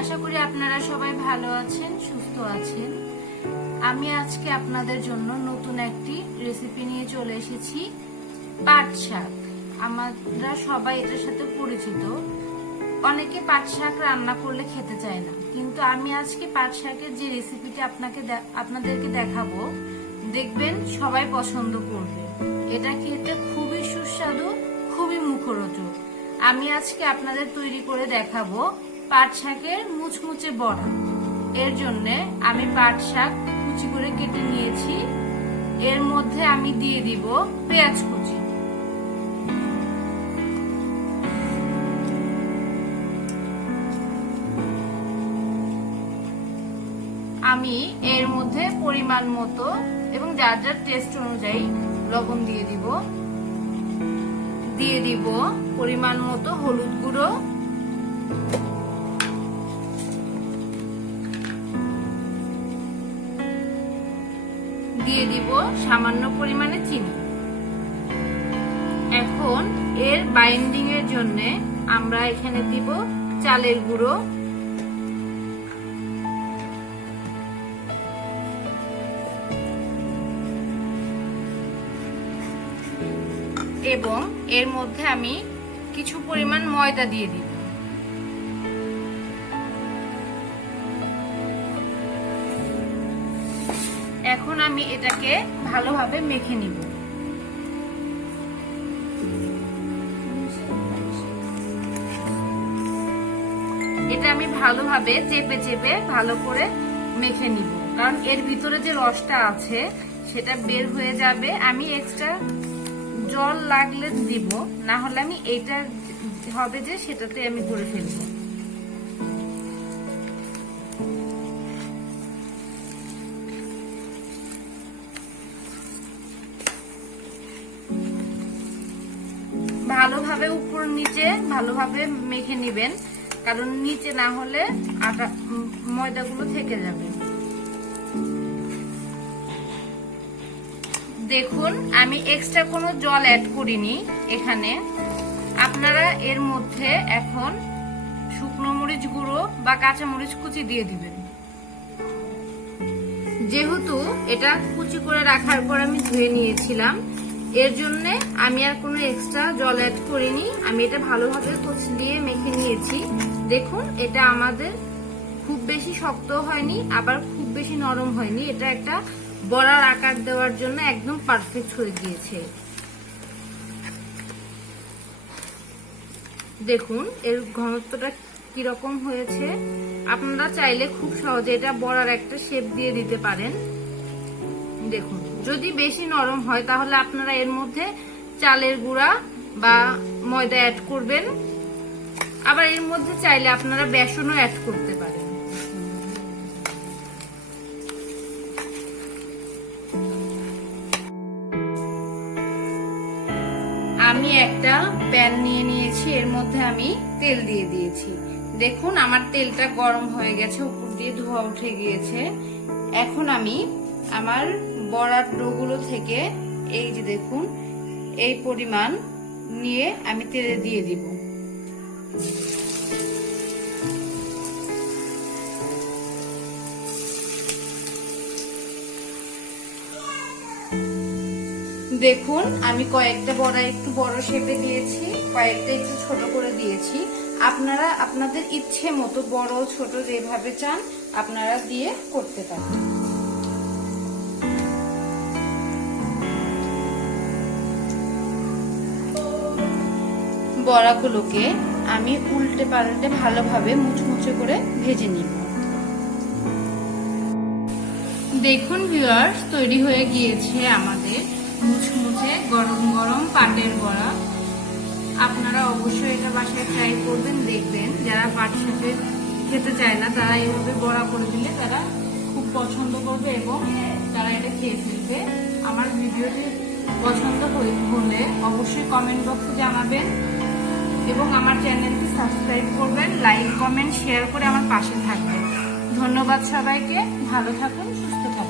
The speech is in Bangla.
আশা করি আপনারা সবাই ভালো আছেন, সুস্থ আছেন। আমি আজকে আপনাদের জন্য নতুন একটি রেসিপি নিয়ে চলে এসেছি, পাট শাক। আমরা সবাই এটার সাথে পরিচিত। অনেকে পাট শাক রান্না করলে খেতে চায় না, কিন্তু আমি আজকে পাট শাকের যে রেসিপিটি আপনাদেরকে দেখাবো, দেখবেন সবাই পছন্দ করবে। এটা খেতে খুবই সুস্বাদু, খুবই মুখরোচক। আমি আজকে আপনাদের তৈরি করে দেখাবো পাট শাকের মুচমুচে বড়া। এর জন্য আমি পাট শাক কুচি করে কেটে নিয়েছি। এর মধ্যে আমি দিয়ে দিব পেঁয়াজ কুচি, আমি এর মধ্যে পরিমাণ মতো এবং যার যার টেস্ট অনুযায়ী লবণ দিয়ে দিব পরিমাণ মতো হলুদ গুঁড়ো, দিয়ে দিব সামান্য পরিমাণে চিনি। এখন এর বাইন্ডিং এর জন্য আমরা এখানে দিব চালের গুঁড়ো এবং এর মধ্যে আমি কিছু পরিমাণ ময়দা দিয়ে দিব। এখন আমি এটাকে ভালোভাবে মেখে নিব। এটা আমি ভালোভাবে চেপে ভালো করে মেখে নিব, কারণ এর ভিতরে যে রসটা আছে সেটা বের হয়ে যাবে। আমি এক্সট্রা জল লাগলে দিব, না হলে আমি এটা হবে যে সেটাতে আমি করে ফেলবো। ভালোভাবে উপর নিচে ভালোভাবে মেখে নিবেন, কারণ নিচে না হলে আটা ময়দাগুলো থেকে যাবে। দেখুন আমি এক্সট্রা কোনো জল অ্যাড করিনি এখানে। আপনারা এর মধ্যে এখন শুকনো মরিচ গুঁড়ো বা কাঁচা মরিচ কুচি দিয়ে দিবেন। যেহেতু এটা কুচি করে রাখার পর আমি ধুয়ে নিয়েছিলাম, এর জন্য আমি আর কোনো এক্সট্রা জল অ্যাড করিনি। আমি এটা ভালোভাবে কচলিয়ে মেখে নিয়েছি। দেখুন এটা আমাদের খুব বেশি শক্ত হয়নি, আবার খুব বেশি নরম হয়নি। এটা একটা বড়ার আকার দেওয়ার জন্য একদম পারফেক্ট হয়ে গিয়েছে। দেখুন এর ঘনত্বটা কিরকম হয়েছে। আপনারা চাইলে খুব সহজে এটা বড়ার একটা শেপ দিয়ে দিতে পারেন। দেখুন যদি বেশি নরম হয় তাহলে আপনারা এর মধ্যে চালের গুঁড়া বা ময়দা অ্যাড করবেন। আবার এর মধ্যে চাইলে আপনারা বেসনও অ্যাড করতে পারেন। আমি একটা প্যান নিয়ে নিয়েছি, এর মধ্যে আমি তেল দিয়ে দিয়েছি। দেখুন আমার তেলটা গরম হয়ে গেছে, উপর দিয়ে ধোঁয়া উঠে গিয়েছে। এখন আমি আমার বড়ার ডোগুলো থেকে এই যে দেখুন এই পরিমাণ নিয়ে আমি তেলে দিয়ে দিব। দেখুন আমি কয়েকটা বড়া একটু বড় শেপে দিয়েছি, কয়েকটা একটু ছোট করে দিয়েছি। আপনারা আপনাদের ইচ্ছে মতো বড় ছোট যেভাবে চান আপনারা দিয়ে করতে পারেন। বড়াগুলোকে আমি উল্টে পাল্টে ভালোভাবে মুচমুচে করে ভেজে নিব। দেখুন ভিউয়ার্স তৈরি হয়ে গিয়েছে আমাদের মুচমুচে গরম গরম পাটের বড়া। আপনারা অবশ্যই এটা বাসায় ট্রাই করবেন, দেখবেন যারা পাট শাক খেতে চায় না তারা এইভাবে বড়া করে দিলে তারা খুব পছন্দ করবে এবং তারা এটা খেয়ে ফেলবে। আমার ভিডিওটি পছন্দ হলে অবশ্যই কমেন্ট বক্সে জানাবেন এবং আমার চ্যানেলটি সাবস্ক্রাইব করবেন, লাইক কমেন্ট শেয়ার করে আমার পাশে থাকবেন। ধন্যবাদ সবাইকে, ভালো থাকুন, সুস্থ থাকুন।